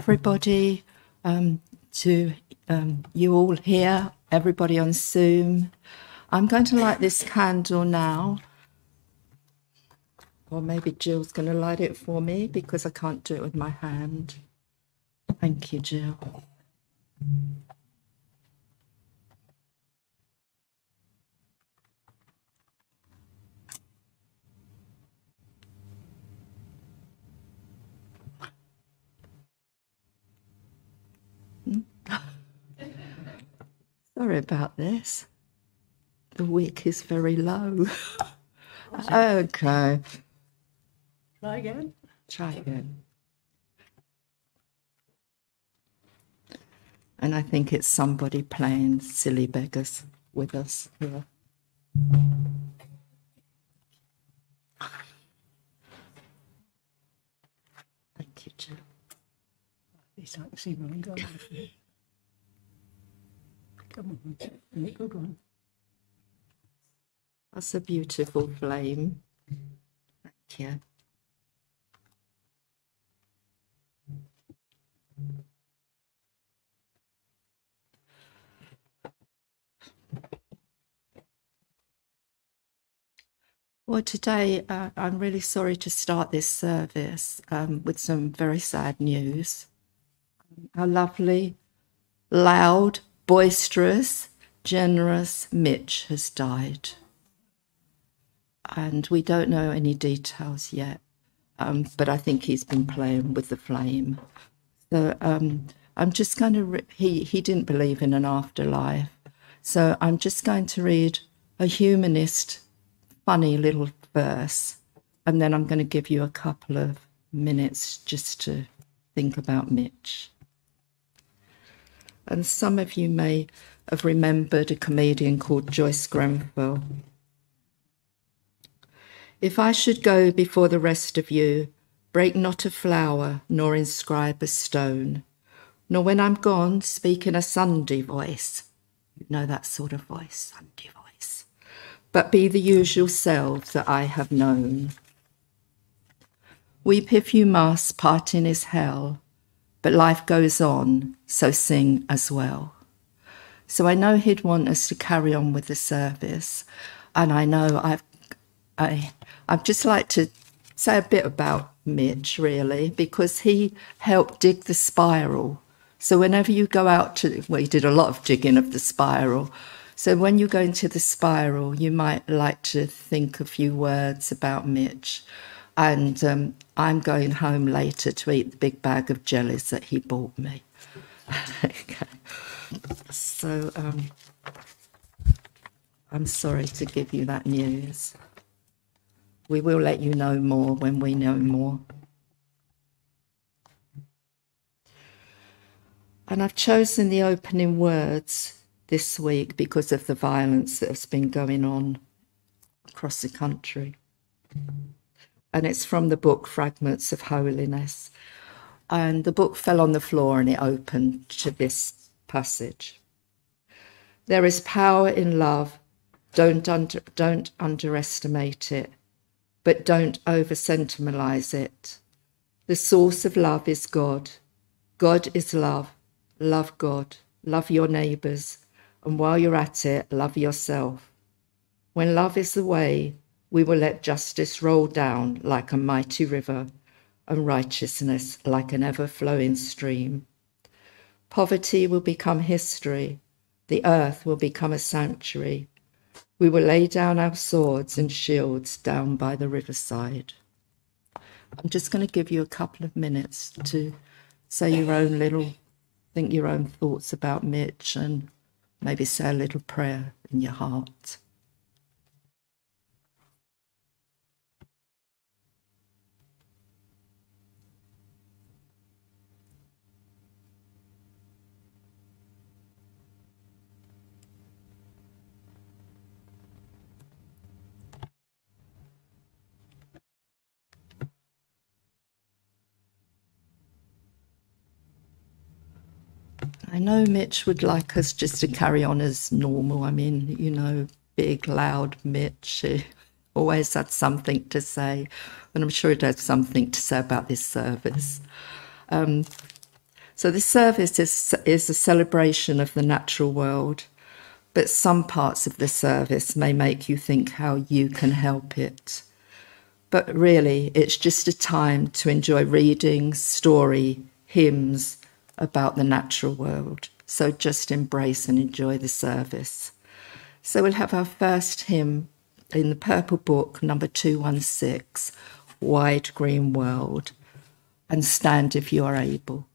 everybody, to you all here, everybody on Zoom. I'm going to light this candle now, or maybe Jill's going to light it for me because I can't do it with my hand. Thank you, Jill. Sorry about this. The wick is very low. Okay. Try again. Try again. And I think it's somebody playing silly beggars with us here. Thank you, Jill. It's like see mine go. Come on, and it good one. That's a beautiful flame. Thank you. Well, today I'm really sorry to start this service with some very sad news. Our lovely, loud, boisterous, generous Mitch has died. And we don't know any details yet, but I think he's been playing with the flame. So I'm just going to, he didn't believe in an afterlife. So I'm just going to read a humanist, funny little verse, and then I'm going to give you a couple of minutes just to think about Mitch. And some of you may have remembered a comedian called Joyce Grenfell. If I should go before the rest of you, break not a flower, nor inscribe a stone, nor when I'm gone speak in a Sunday voice. You know that sort of voice, Sunday voice. But be the usual selves that I have known. Weep if you must, parting is hell, but life goes on, so sing as well. So I know he'd want us to carry on with the service, and I know I'd just like to say a bit about Mitch, really, because he helped dig the spiral. So whenever you go out to, well, he did a lot of digging of the spiral. So when you go into the spiral, you might like to think a few words about Mitch. And I'm going home later to eat the big bag of jellies that he bought me. Okay. So I'm sorry to give you that news. We will let you know more when we know more. And I've chosen the opening words this week because of the violence that has been going on across the country. And it's from the book Fragments of Holiness. And the book fell on the floor and it opened to this passage. There is power in love. Don't underestimate it, but don't over-sentimentalize it. The source of love is God. God is love. Love God. Love your neighbours. And while you're at it, love yourself. When love is the way, we will let justice roll down like a mighty river and righteousness like an ever-flowing stream. Poverty will become history. The earth will become a sanctuary. We will lay down our swords and shields down by the riverside. I'm just going to give you a couple of minutes to say your own little, think your own thoughts about Mitch and maybe say a little prayer in your heart. I know Mitch would like us just to carry on as normal. I mean, you know, big, loud Mitch, he always had something to say, and I'm sure he'd have something to say about this service. So the service is a celebration of the natural world, but some parts of the service may make you think how you can help it. But really, it's just a time to enjoy reading, story, hymns about the natural world. So just embrace and enjoy the service. So we'll have our first hymn in the Purple Book, number 216, Wide Green World, and stand if you are able.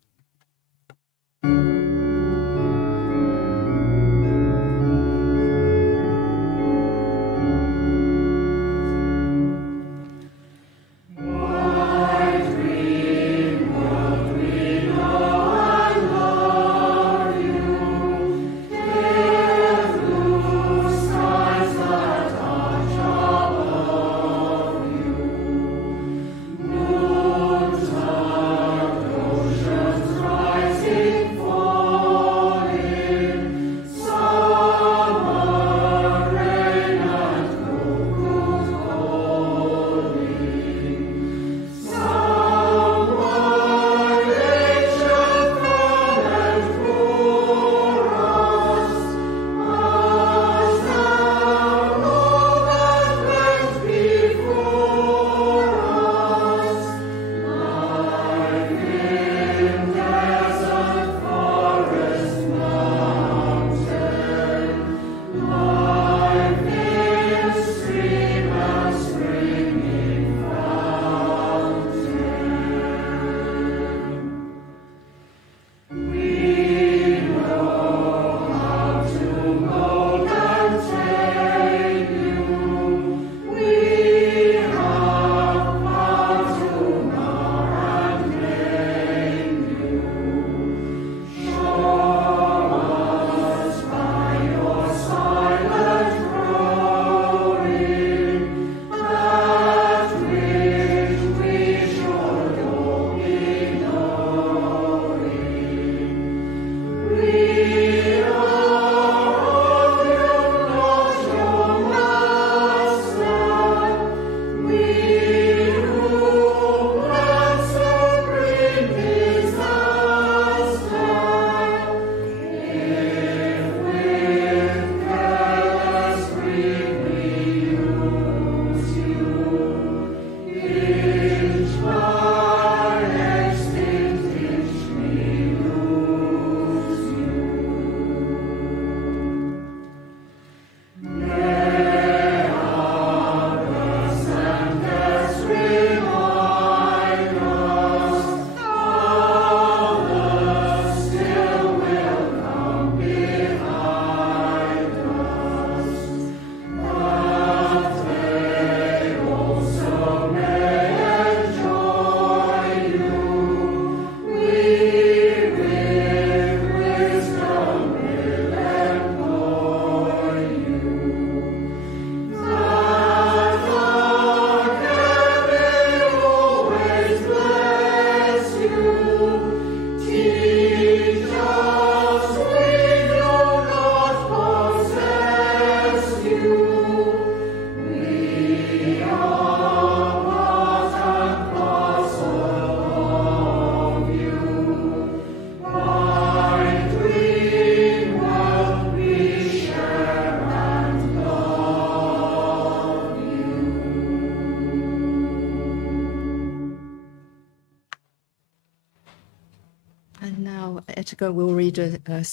Edgar will read our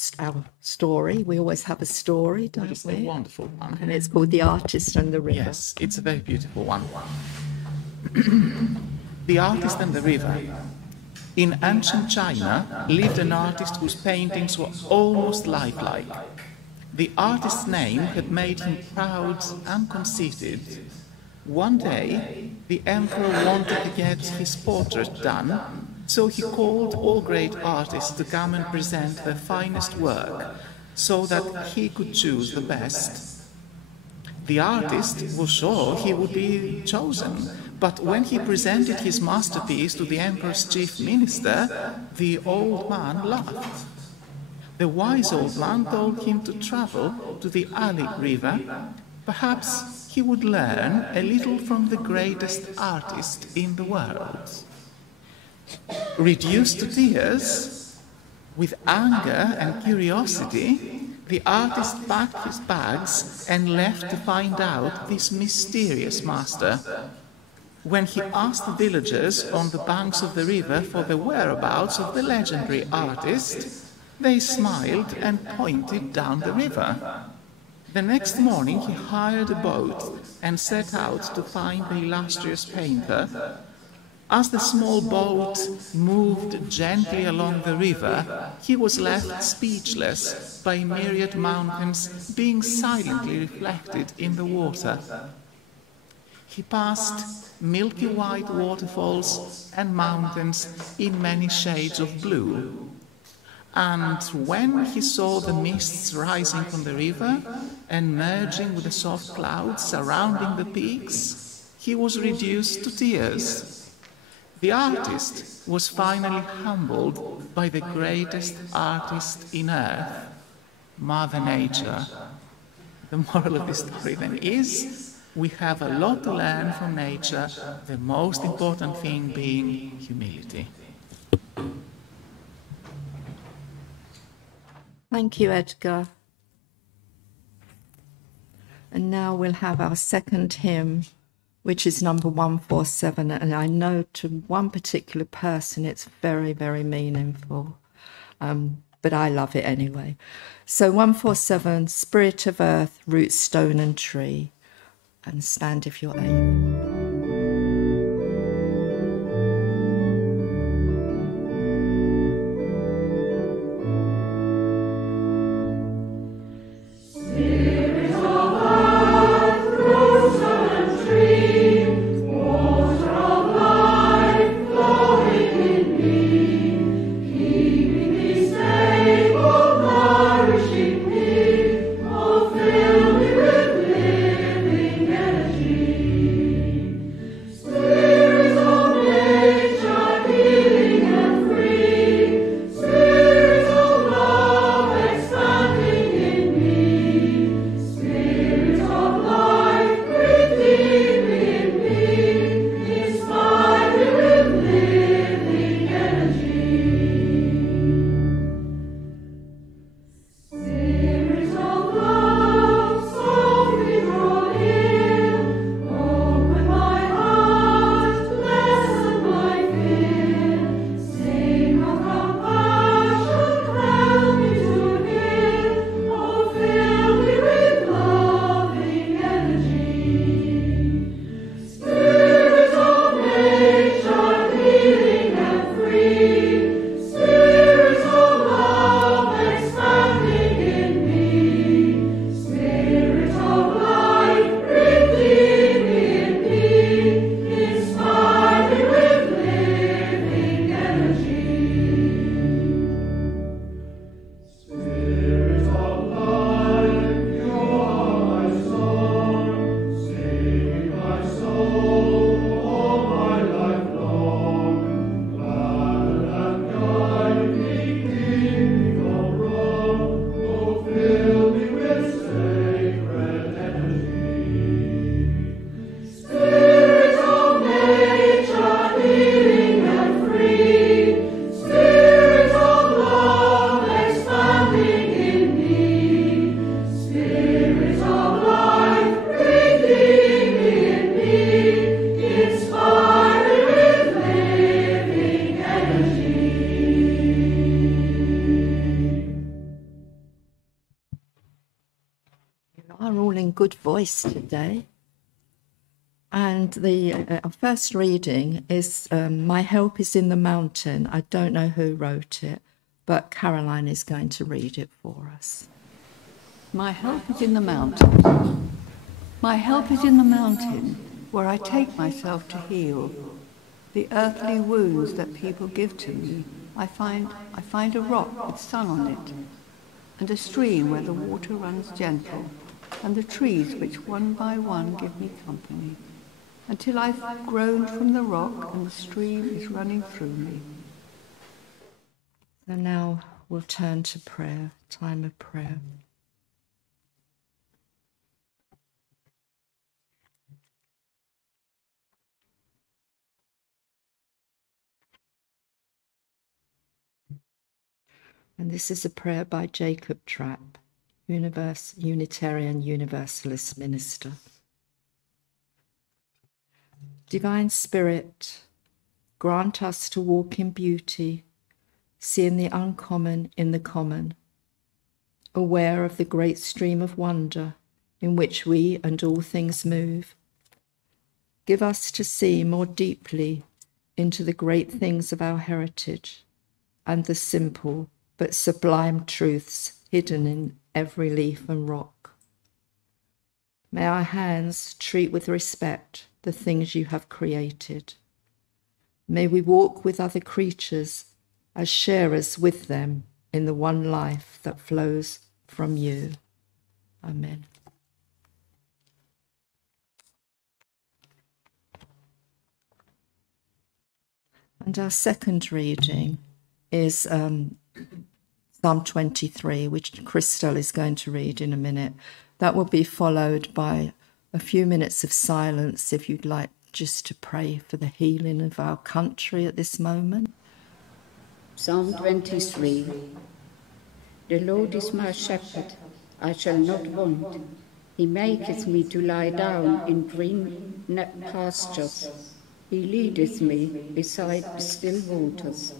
story. We always have a story, don't It's we? a wonderful one. And it's called The Artist and the River. Yes, it's a very beautiful one. The Artist and the River. In ancient China lived an artist whose paintings were almost lifelike. The artist's name had made him proud and conceited. One day, the emperor wanted to get his portrait done, so he called all great artists to come and present their finest work, so that he could choose the best. The artist was sure he would be chosen, but when he presented his masterpiece to the emperor's chief minister, the old man laughed. The wise old man told him to travel to the Ali River. Perhaps he would learn a little from the greatest artist in the world. Reduced to tears, With anger and curiosity, the artist packed his bags and left to find out this mysterious master. When he asked the villagers on the banks of the river for the whereabouts of the legendary artist, they smiled and pointed down the river. The next morning he hired a boat and set out to find the illustrious painter. As the small boat moved gently along the river, he was left speechless by myriad mountains being silently reflected in the water. He passed milky white waterfalls and mountains in many shades of blue. And when he saw the mists rising from the river and merging with the soft clouds surrounding the peaks, he was reduced to tears. The artist was finally humbled by the greatest artist in earth, Mother Nature. The moral of this story then is, we have a lot to learn from nature, the most important thing being humility. Thank you, Edgar. And now we'll have our second hymn, which is number 147. And I know to one particular person it's very, very meaningful. But I love it anyway. So 147, Spirit of Earth, Root, Stone and Tree. And stand if you're able. Good voice today. And the our first reading is My Help is in the Mountain. I don't know who wrote it, but Caroline is going to read it for us. My help is in the mountain. My help is in the mountain, where I take myself to heal the earthly wounds that people give to me. I find a rock with sun on it, and a stream where the water runs gentle, and the trees which one by one give me company, until I've grown from the rock and the stream is running through me. So now we'll turn to prayer, time of prayer. And this is a prayer by Jacob Trapp, Unitarian Universalist minister. Divine Spirit, grant us to walk in beauty, seeing the uncommon in the common, aware of the great stream of wonder in which we and all things move. Give us to see more deeply into the great things of our heritage and the simple but sublime truths hidden in every leaf and rock. May our hands treat with respect the things you have created. May we walk with other creatures as sharers with them in the one life that flows from you. Amen. And our second reading is Psalm 23, which Christelle is going to read in a minute. That will be followed by a few minutes of silence if you'd like just to pray for the healing of our country at this moment. Psalm 23. The Lord is my shepherd, I shall not want. He maketh me to lie down in green pastures. He leadeth me beside still waters.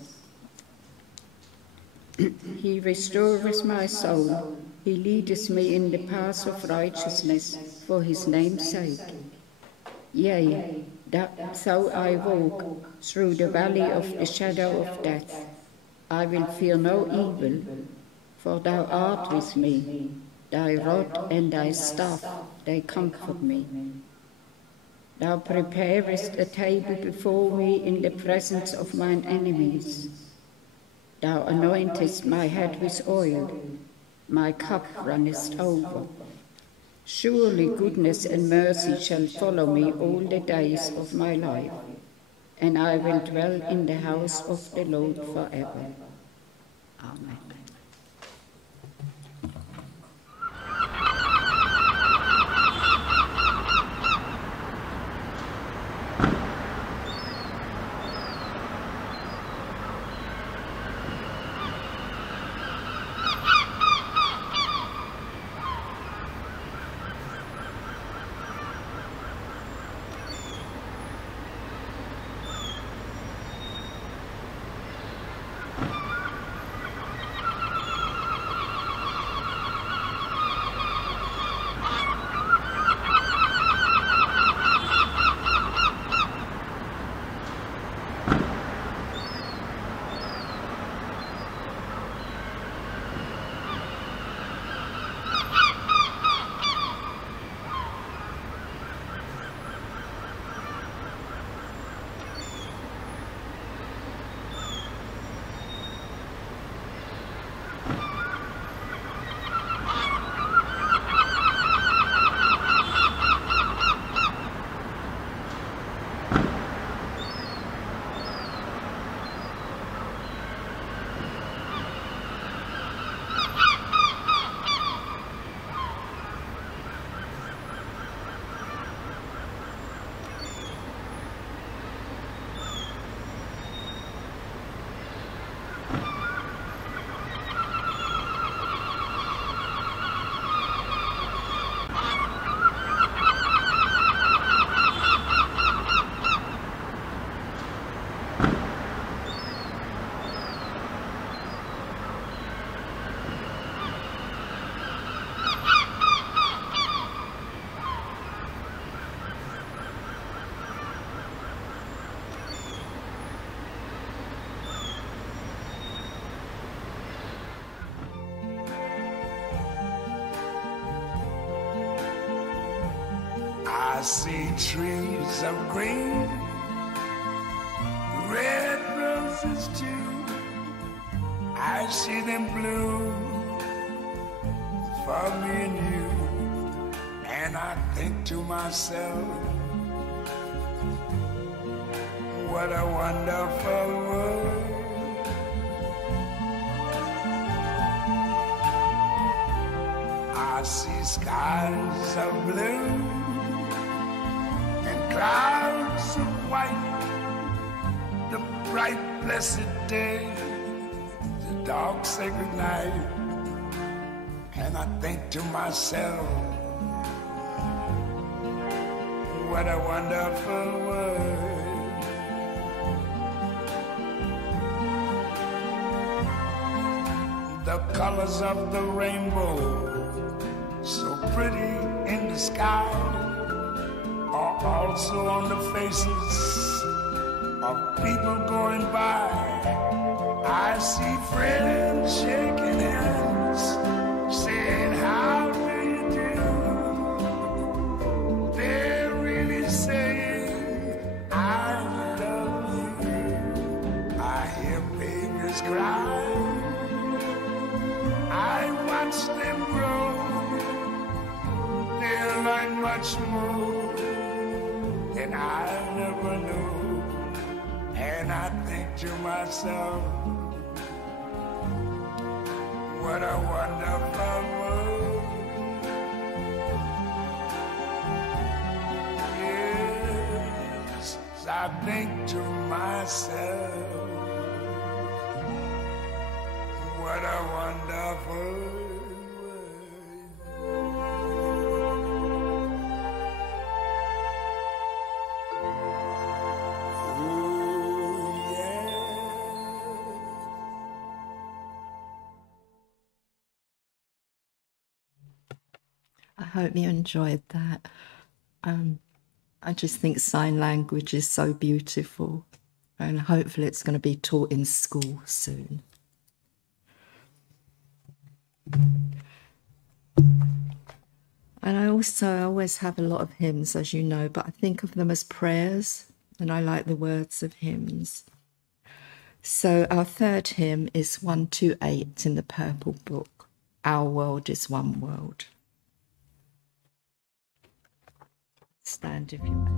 He restoreth my soul. He leadeth me in the paths of righteousness for his name's sake. Yea, though I walk through the valley of the shadow of death, I will fear no evil, for thou art with me. Thy rod and thy staff, they comfort me. Thou preparest a table before me in the presence of mine enemies. Thou anointest my head with oil, my cup runneth over. Surely goodness and mercy shall follow me all the days of my life, and I will dwell in the house of the Lord forever. Amen. I see trees of green, red roses too. I see them bloom for me and you. And I think to myself, what a wonderful world. I see skies of blue and clouds of white, the bright blessed day, the dogs say goodnight, and I think to myself, what a wonderful world. The colors of the rainbow, so pretty in the sky, are also on the faces of people going by. I see friends shaking hands, saying, how do you do? They're really saying, I love you. I hear babies cry, I watch them grow. They'll learn much more than I never knew. And I think to myself, what a wonderful world. Yes, I think to myself, what a wonderful world. I hope you enjoyed that. I just think sign language is so beautiful, and hopefully it's going to be taught in school soon. And I always have a lot of hymns, as you know, but I think of them as prayers, and I like the words of hymns. So our third hymn is 128 in the Purple Book, Our World is One World. Stand if you may.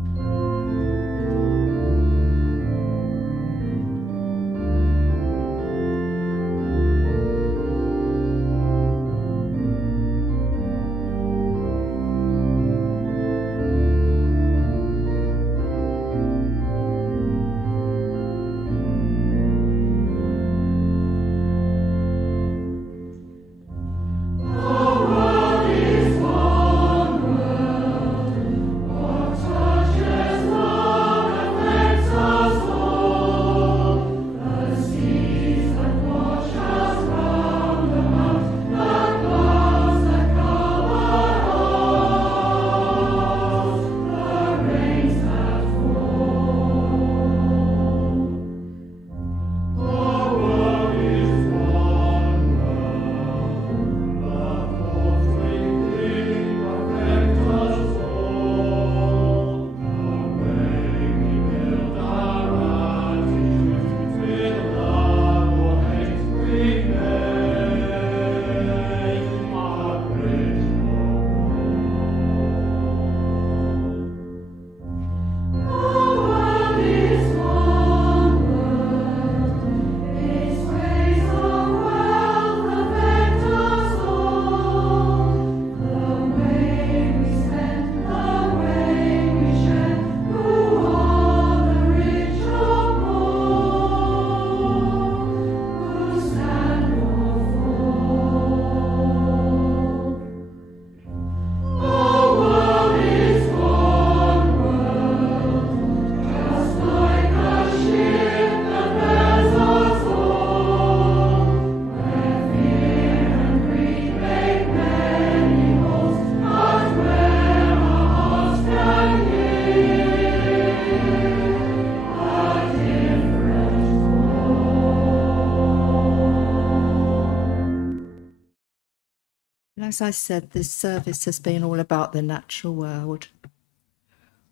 As I said, this service has been all about the natural world.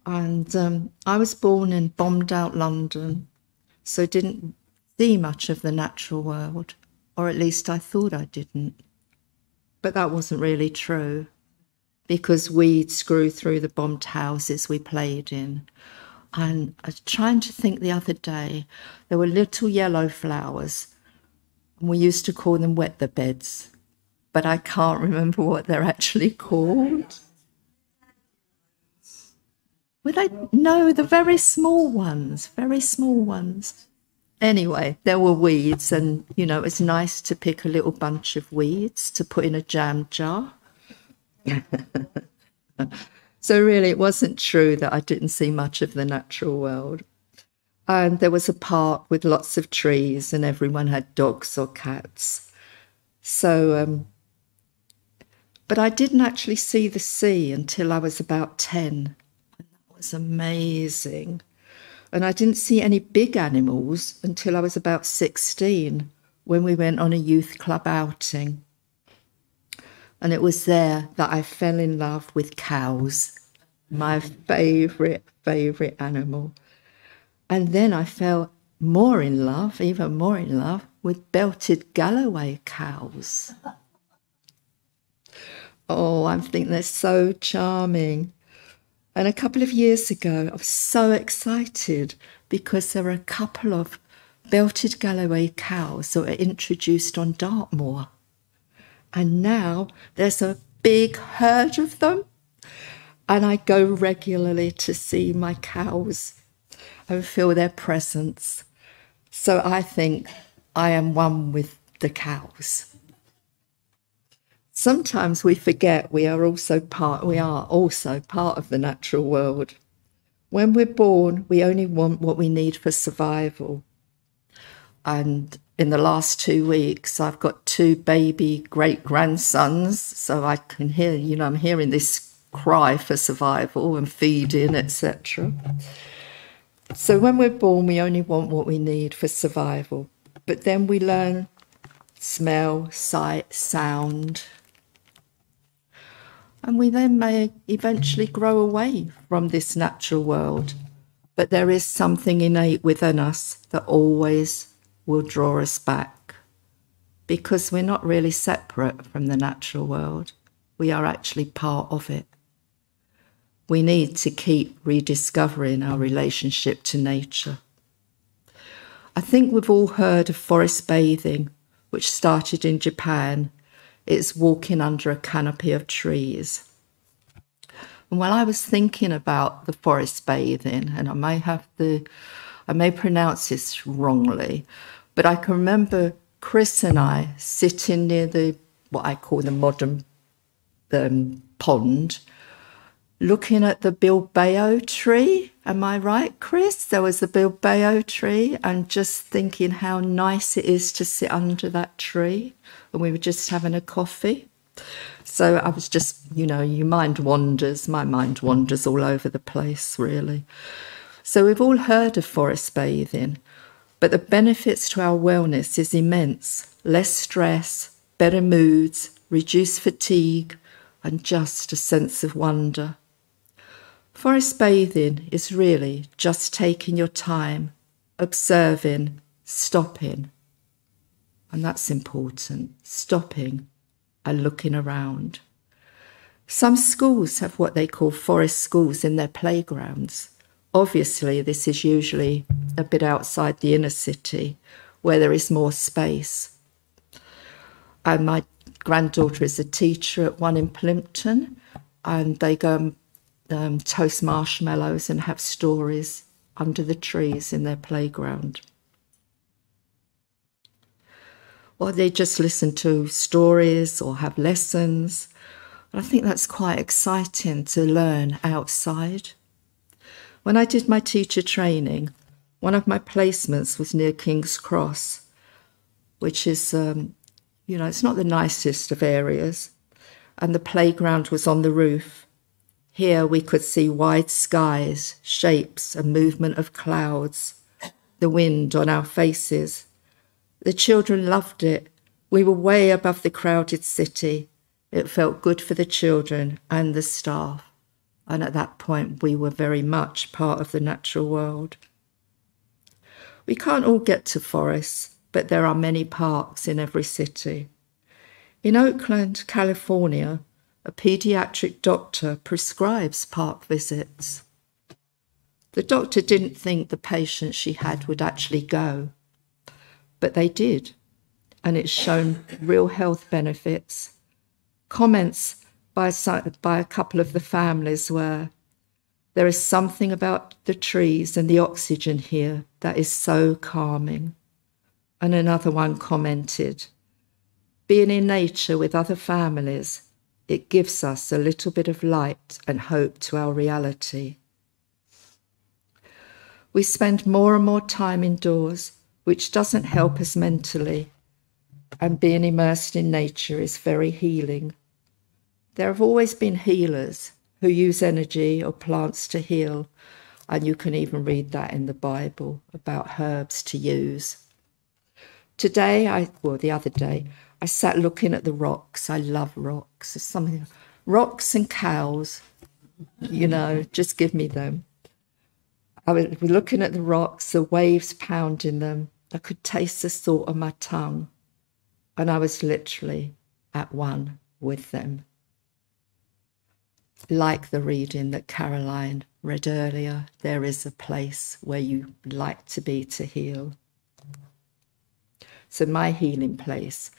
And I was born in bombed out London, so didn't see much of the natural world, or at least I thought I didn't. But that wasn't really true, because we'd screw through the bombed houses we played in. And I was trying to think the other day, there were little yellow flowers, and we used to call them weather beds, but I can't remember what they're actually called. Were they? No, the very small ones, very small ones. Anyway, there were weeds, and, you know, it's nice to pick a little bunch of weeds to put in a jam jar. So really, it wasn't true that I didn't see much of the natural world. And there was a park with lots of trees, and everyone had dogs or cats. So, but I didn't actually see the sea until I was about 10. And that was amazing. And I didn't see any big animals until I was about 16, when we went on a youth club outing. And it was there that I fell in love with cows, my favourite animal. And then I fell more in love, even more in love, with belted Galloway cows. Oh, I think they're so charming. And a couple of years ago, I was so excited because there were a couple of belted Galloway cows that were introduced on Dartmoor. And now there's a big herd of them. And I go regularly to see my cows and feel their presence. So I think I am one with the cows. Sometimes we forget we are also part of the natural world. When we're born, we only want what we need for survival. And in the last 2 weeks, I've got 2 baby great-grandsons, so I can hear, you know, I'm hearing this cry for survival and feeding, etc. So when we're born, we only want what we need for survival. But then we learn smell, sight, sound. And we then may eventually grow away from this natural world. But there is something innate within us that always will draw us back, because we're not really separate from the natural world. We are actually part of it. We need to keep rediscovering our relationship to nature. I think we've all heard of forest bathing, which started in Japan. It's walking under a canopy of trees. And while I was thinking about the forest bathing, and I may pronounce this wrongly, but I can remember Chris and I sitting near what I call the modern pond, looking at the bilbao tree. Am I right, Chris? There was the bilbao tree, and just thinking how nice it is to sit under that tree. And we were just having a coffee. So I was just, you know, your mind wanders. My mind wanders all over the place, really. So we've all heard of forest bathing, but the benefits to our wellness is immense. Less stress, better moods, reduced fatigue, and just a sense of wonder. Forest bathing is really just taking your time, observing, stopping. And that's important, stopping and looking around. Some schools have what they call forest schools in their playgrounds. Obviously, this is usually a bit outside the inner city where there is more space. And my granddaughter is a teacher at one in Plimpton, and they go and toast marshmallows and have stories under the trees in their playground. Or they just listen to stories or have lessons. I think that's quite exciting to learn outside. When I did my teacher training, one of my placements was near King's Cross, which is, you know, it's not the nicest of areas, and the playground was on the roof. Here we could see wide skies, shapes and movement of clouds, the wind on our faces. The children loved it. We were way above the crowded city. It felt good for the children and the staff. And at that point, we were very much part of the natural world. We can't all get to forests, but there are many parks in every city. In Oakland, California, a paediatric doctor prescribes park visits. The doctor didn't think the patients she had would actually go, but they did, and it's shown real health benefits. Comments by a couple of the families were, There is something about the trees and the oxygen here that is so calming. And another one commented, being in nature with other families, it gives us a little bit of light and hope to our reality. We spend more and more time indoors, which doesn't help us mentally, and being immersed in nature is very healing. There have always been healers who use energy or plants to heal, and you can even read that in the Bible about herbs to use. The other day, I sat looking at the rocks. I love rocks. There's something, rocks and cows, just give me them. I was looking at the rocks, the waves pounding them. I could taste the salt on my tongue, and I was literally at one with them. Like the reading that Caroline read earlier, there is a place where you like to be to heal. So my healing place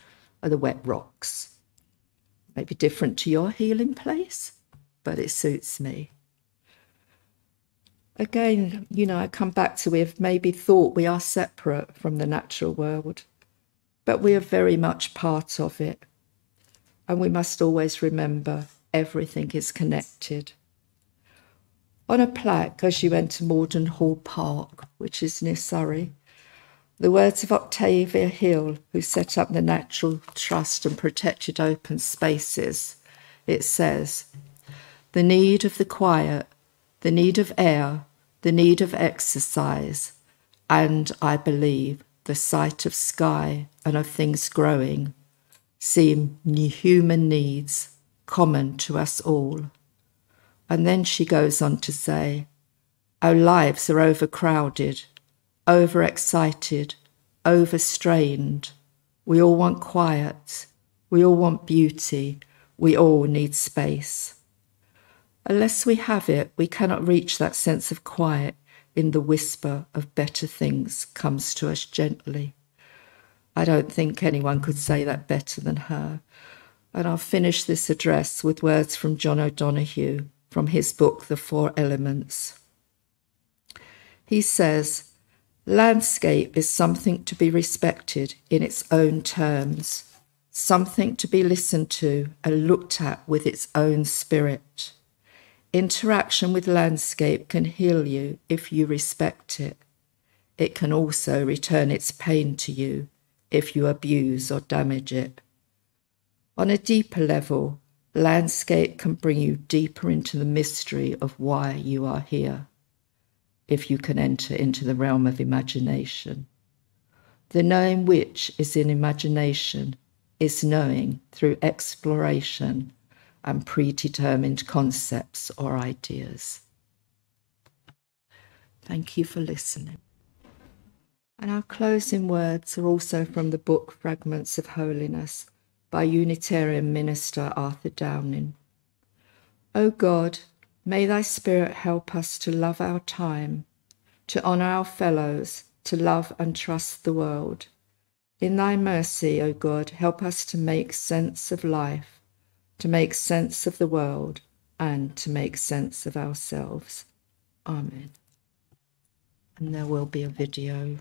are the wet rocks. Maybe different to your healing place, but it suits me. Again, I come back to we've maybe thought we are separate from the natural world, but we are very much part of it. And we must always remember everything is connected. On a plaque as you enter Morden Hall Park, which is near Surrey, the words of Octavia Hill, who set up the Natural Trust and protected open spaces. It says, the need of the quiet, the need of air, the need of exercise, and, I believe, the sight of sky and of things growing seem human needs common to us all. And then she goes on to say, our lives are overcrowded, overexcited, overstrained. We all want quiet. We all want beauty. We all need space. Unless we have it, we cannot reach that sense of quiet in the whisper of better things comes to us gently. I don't think anyone could say that better than her. And I'll finish this address with words from John O'Donoghue from his book, The Four Elements. He says, landscape is something to be respected in its own terms, something to be listened to and looked at with its own spirit. Interaction with landscape can heal you if you respect it. It can also return its pain to you if you abuse or damage it. On a deeper level, landscape can bring you deeper into the mystery of why you are here, if you can enter into the realm of imagination. The knowing which is in imagination is knowing through exploration and predetermined concepts or ideas. Thank you for listening. And our closing words are also from the book Fragments of Holiness by Unitarian minister Arthur Downing. O God, may thy Spirit help us to love our time, to honour our fellows, to love and trust the world. In thy mercy, O God, help us to make sense of life, to make sense of the world, and to make sense of ourselves. Amen. And there will be a video